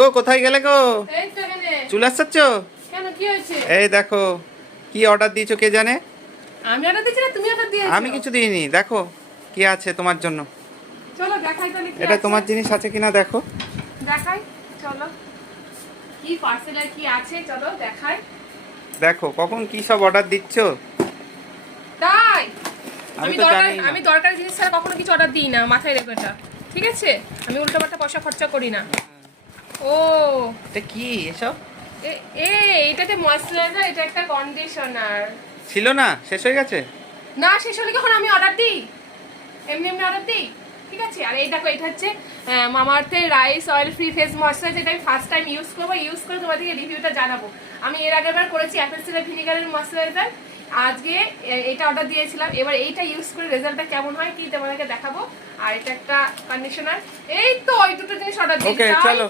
গো কোথায় গেলে গো? এই তো এখানে। চুল আসাচ্ছ? কেন কি হয়েছে? এই দেখো কি অর্ডার দিয়েছো কে জানে। আমি অর্ডার দিয়েছি না তুমি অর্ডার দিয়েছো? আমি কিছু দিইনি, দেখো কি আছে তোমার জন্য। চলো দেখাই তাহলে কি এটা আছে। তোমার জিনিস আছে কিনা দেখো। দেখাই চলো। কি পার্সেলে কি আছে চলো দেখাই। দেখো কখন কি সব অর্ডার দিচ্ছ। তাই আমি তো জানি না। আমি দরকারি জিনিস ছাড়া কখনো কিছু অর্ডার দিই না, মাথায় রেখো এটা। ঠিক আছে? আমি উল্টোপাল্টা পয়সা খরচা করি না। ও এটা কি এসব? এ এ এটাতে ময়শ্চারাইজার, এটা একটা কন্ডিশনার। ছিল না, শেষ হয়ে গেছে। না শেষ হলে কখন আমি অর্ডার দিই? এমনি এমনি অর্ডার দিই। ঠিক আছে? আর এই দেখো এটা হচ্ছে মামাআর্থের rice oil free face moisturiser. এটা আমি ফার্স্ট টাইম ইউজ করবো, ইউজ করে তোমাদেরকে রিভিউটা জানাবো। আমি এর আগেরবার করেছি অ্যাপেল সিডার ভিনিগারের ময়শ্চারাইজার, আজকে এটা অর্ডার দিয়েছিলাম। এবার এইটা ইউজ করে রেজাল্টটা কেমন হয় কি তোমাদেরকে দেখাবো। আর এটা একটা কন্ডিশনার। এই তো ওই দুটো জিনিস অর্ডার দিয়েছি। ওকে চলো।